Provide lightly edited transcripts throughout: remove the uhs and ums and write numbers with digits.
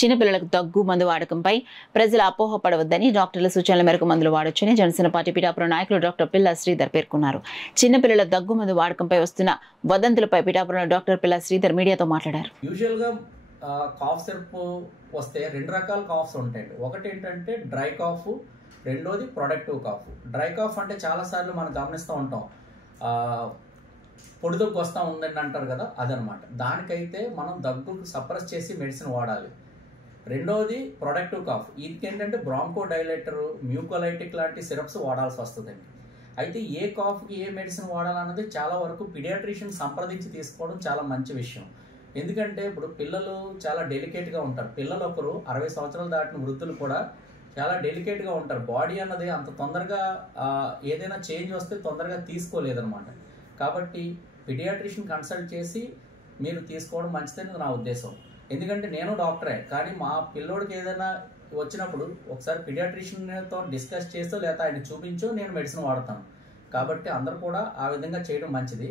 చిన్నపిల్లలకు దగ్గు మందు వాడకంపై ప్రజలు అపోహపడవద్దని డాక్టర్ల సూచనల మేరకు మందులు వాడొచ్చని జనసేన పార్టీ పిఠాపురం నాయకులు డాక్టర్ పిల్ల శ్రీధర్ పేర్కొన్నారు. చిన్నపిల్లల దగ్గు మందు వాడకంపై వస్తున్న వదంతులపై పిఠాపురంలో డాక్టర్ పిల్ల శ్రీధర్ మీడియాతో మాట్లాడారు. యూజువల్గా కాఫ్ సిరప్ వస్తే రెండు రకాల కాఫ్స్ ఉంటాయండి. ఒకటి ఏంటంటే డ్రై కాఫ్, రెండోది ప్రొడక్టివ్ కాఫ్. డ్రై కాఫ్ అంటే చాలాసార్లు మనం గమనిస్తూ ఉంటాం, పొడి దగ్గు వస్తూ ఉందని అంటారు కదా, అదనమాట. దానికైతే మనం దగ్గుకు సప్రెస్ చేసి మెడిసిన్ వాడాలి. రెండోది ప్రొడక్టివ్ కాఫ్. ఇది ఏంటంటే బ్రాంకో డైలేటర్, మ్యూకోలైటిక్ లాంటి సిరప్స్ వాడాల్సి వస్తుందండి. అయితే ఏ కాఫ్కి ఏ మెడిసిన్ వాడాలన్నది చాలా వరకు పీడియాట్రిషియన్ సంప్రదించి తీసుకోవడం చాలా మంచి విషయం. ఎందుకంటే ఇప్పుడు పిల్లలు చాలా డెలికేట్గా ఉంటారు. పిల్లలు ఒకరు 60 సంవత్సరాలు దాటిన వృద్ధులు కూడా చాలా డెలికేట్గా ఉంటారు. బాడీ అన్నది అంత తొందరగా ఏదైనా చేంజ్ వస్తే తొందరగా తీసుకోలేదన్నమాట. కాబట్టి పీడియాట్రిషియన్ కన్సల్ట్ చేసి మీరు తీసుకోవడం మంచిదని నా ఉద్దేశం. ఎందుకంటే నేను డాక్టరే, కానీ మా పిల్లోడికి ఏదైనా వచ్చినప్పుడు ఒకసారి పీడియాట్రిషియన్తో డిస్కస్ చేస్తూ లేదా ఆయన చూపించో నేను మెడిసిన్ వాడతాను. కాబట్టి అందరూ కూడా ఆ విధంగా చేయడం మంచిది.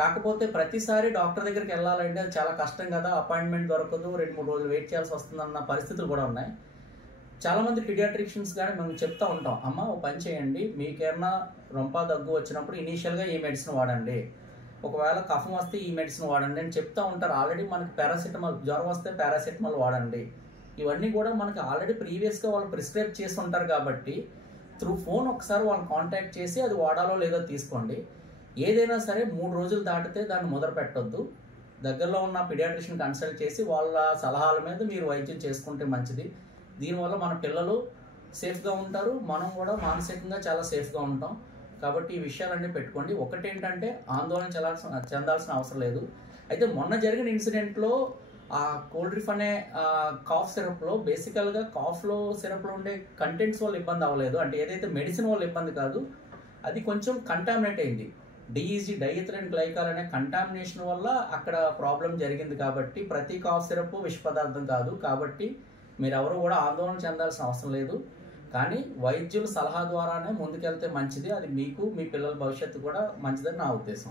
కాకపోతే ప్రతిసారి డాక్టర్ దగ్గరికి వెళ్ళాలంటే అది చాలా కష్టం కదా, అపాయింట్మెంట్ దొరకదు, 2-3 రోజులు వెయిట్ చేయాల్సి వస్తుందన్న పరిస్థితులు కూడా ఉన్నాయి. చాలామంది పీడియాట్రిషియన్స్ కానీ మేము చెప్తూ ఉంటాం, అమ్మ ఓ పని చేయండి, మీకేమన్నా రొంప దగ్గు వచ్చినప్పుడు ఇనీషియల్గా ఈ మెడిసిన్ వాడండి, ఒకవేళ కఫం వస్తే ఈ మెడిసిన్ వాడండి అని చెప్తూ ఉంటారు. ఆల్రెడీ మనకి పారాసిటమాల్, జ్వరం వస్తే పారాసిటమాల్ వాడండి, ఇవన్నీ కూడా మనకి ఆల్రెడీ ప్రీవియస్గా వాళ్ళు ప్రిస్క్రైబ్ చేసి ఉంటారు. కాబట్టి త్రూ ఫోన్ ఒకసారి వాళ్ళని కాంటాక్ట్ చేసి అది వాడాలో లేదో తీసుకోండి. ఏదైనా సరే 3 రోజులు దాటితే దాన్ని మొదలు పెట్టొద్దు. దగ్గరలో ఉన్న పీడియాట్రిషియన్ కన్సల్ట్ చేసి వాళ్ళ సలహాల మీద మీరు వైద్యం చేసుకుంటే మంచిది. దీనివల్ల మన పిల్లలు సేఫ్గా ఉంటారు, మనం కూడా మానసికంగా చాలా సేఫ్గా ఉంటాం. కాబట్టి ఈ విషయాలన్నీ పెట్టుకోండి. ఒకటేంటంటే ఆందోళన చెందాల్సిన అవసరం లేదు. అయితే మొన్న జరిగిన ఇన్సిడెంట్లో ఆ కోల్డ్రిఫ్ అనే కాఫ్ సిరప్లో బేసికల్గా కాఫ్లో సిరప్లో ఉండే కంటెంట్స్ వల్ల ఇబ్బంది అవ్వలేదు, అంటే ఏదైతే మెడిసిన్ వల్ల ఇబ్బంది కాదు, అది కొంచెం కంటామినేట్ అయింది. డిఈజీ డైఎథిలిన్ గ్లైకాల్ అనే కంటామినేషన్ వల్ల అక్కడ ప్రాబ్లం జరిగింది. కాబట్టి ప్రతి కాఫ్ సిరప్ విష పదార్థం కాదు. కాబట్టి మీరు ఎవరు కూడా ఆందోళన చెందాల్సిన అవసరం లేదు. కానీ వైద్యుల సలహా ద్వారానే ముందుకెళ్తే మంచిది. అది మీకు, మీ పిల్లల భవిష్యత్తు కూడా మంచిదని నా ఉద్దేశం.